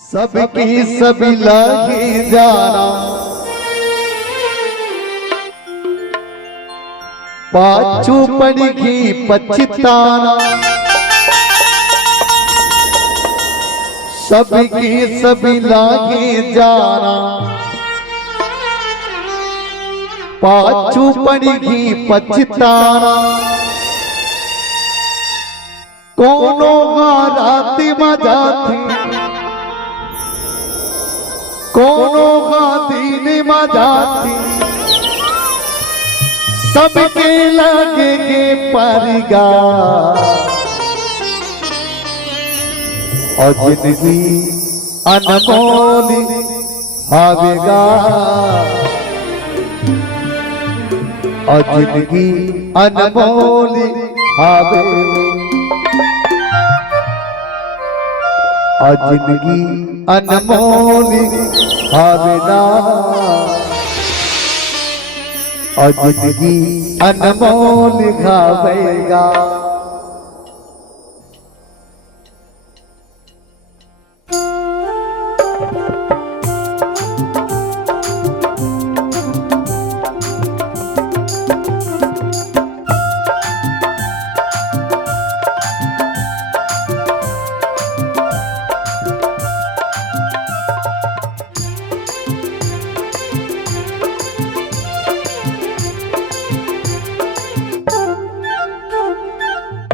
सबकी सभी लागे जाना पाछू पड़गी पछताना। सबकी सभी लागे जाना पाछू पड़गी पछताना। कोनो राती मजा थी कोनो दिन मजा थी सबके लगेगे परिगा। और जिंदगी अनमोल हावेगा और जिंदगी अनमोल हावेगा और जिंदगी अनमोल हावेगा और जिंदगी अनमोल हावेगा।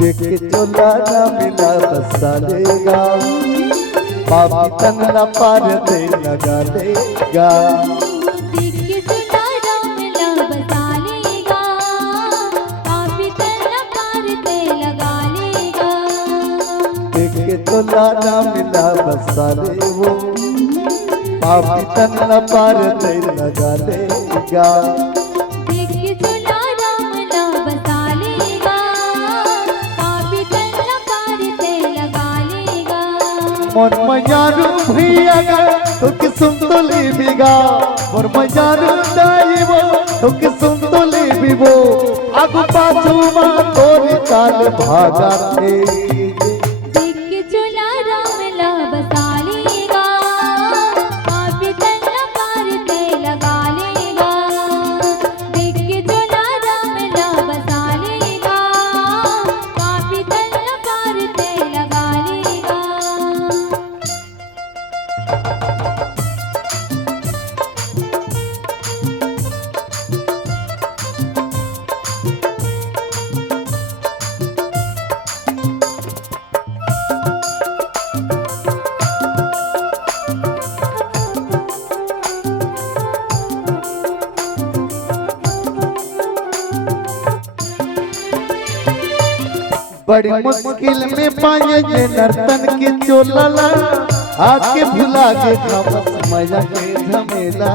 देखे चोला न मिला बसा लेगा पापी तन न पार दे लगा देगा। देखे चोला न मिला बसा लेगा पापी तन न पार दे लगा लेगा। देखे चोला न मिला बसा ले वो पापी तन न पार दे लगा देगा। मोर मजारू भैया तो किस्म तो ले बिगा मोर मजारू दाईवो तो किस्म तो ले बिबो आगु पाछू मा तोरी काल भागा थे। देख के चोला रामला बसा लेगा पापी तन न पार दे लगा लेगा। देख के चोला रामला बसा लेगा पापी तन न पार दे लगा लेगा। बड़ी मुश्किल में पाए ये नर्तन के चोला आके भुला के खमस मजा के झमेला।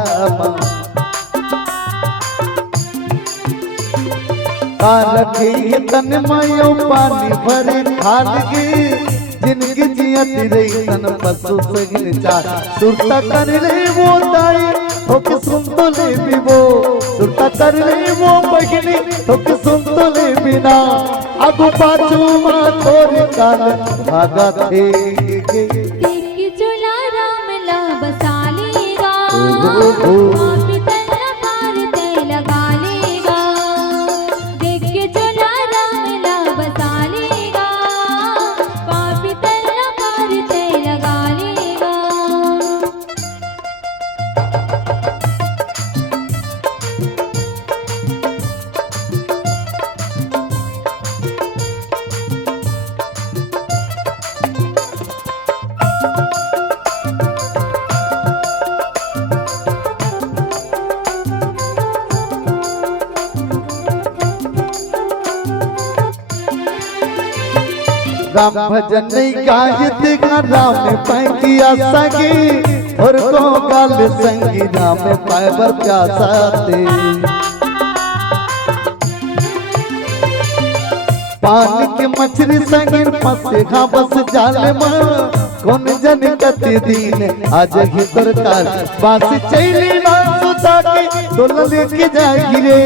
रखे ये तन मायो पानी भरे खाल गे जिनकी जियत रही तन पशु सगिन चार सुरता कर ले वो दाई होके सुन तो ले बिबो सुरता कर ले वो बहिनी होके सुन तो ले बिना आगु पाछू मा तोरी काल भागा थे। देख के चोला रामला बसा लेगा पापी तन न पार दे लगा लेगा। देख के चोला रामला बसा लेगा पापी तन न पार दे लगा लेगा। राम भजन नहीं गायत राम ने पैकिया संगी और को गाल संगी राम पाइबर प्यासा थे। पानी के मछली संगिन फंसे घा बस जाल में कौन जन कति दिन आज ही प्रकार बांस चैली ना सुता के तोला लेके जागी रे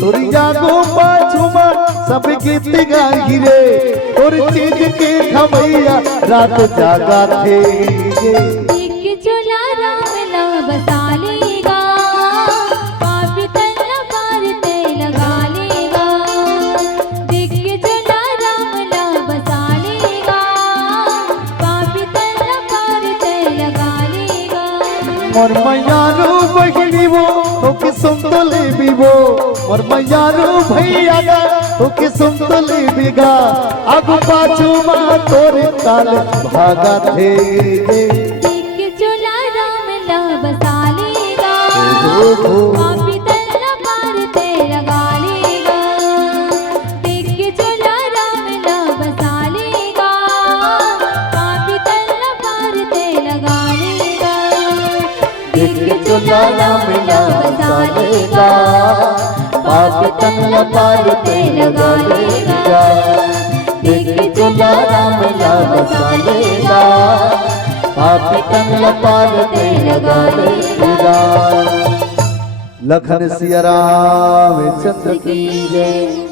तोरी जागो पाछू मा सब गीत गाई रे और चीज के खमैया रात जागा थे। गे। देख के चोला राम ला बसा लेगा, पापी तलवार ते लगा लेगा। देख के चोला राम ला बसा लेगा, पापी तलवार ते लगा लेगा। मोर मैयारू बहिनी वो तो कि सुन तो ले बीबो, मोर मैयारू भैया गा तो कि सुन तो ले बीगा। आगू पाछू माँ तोरे काल भागा थे गे। देख के चोला राम ला बसा लेगा, पापी तलवार ते लगा लेगा। देख के चोला राम ला बसा लेगा, पापी तलवार ते लगा लेगा। देख के चोला राम ला बसा लेगा, पापी तलवार ते लगा लेगा। देख के चोला राम ला बसा लेगा, पापी तलवार ते लगा लेगा। लखन सिया राम चंद्र की जय।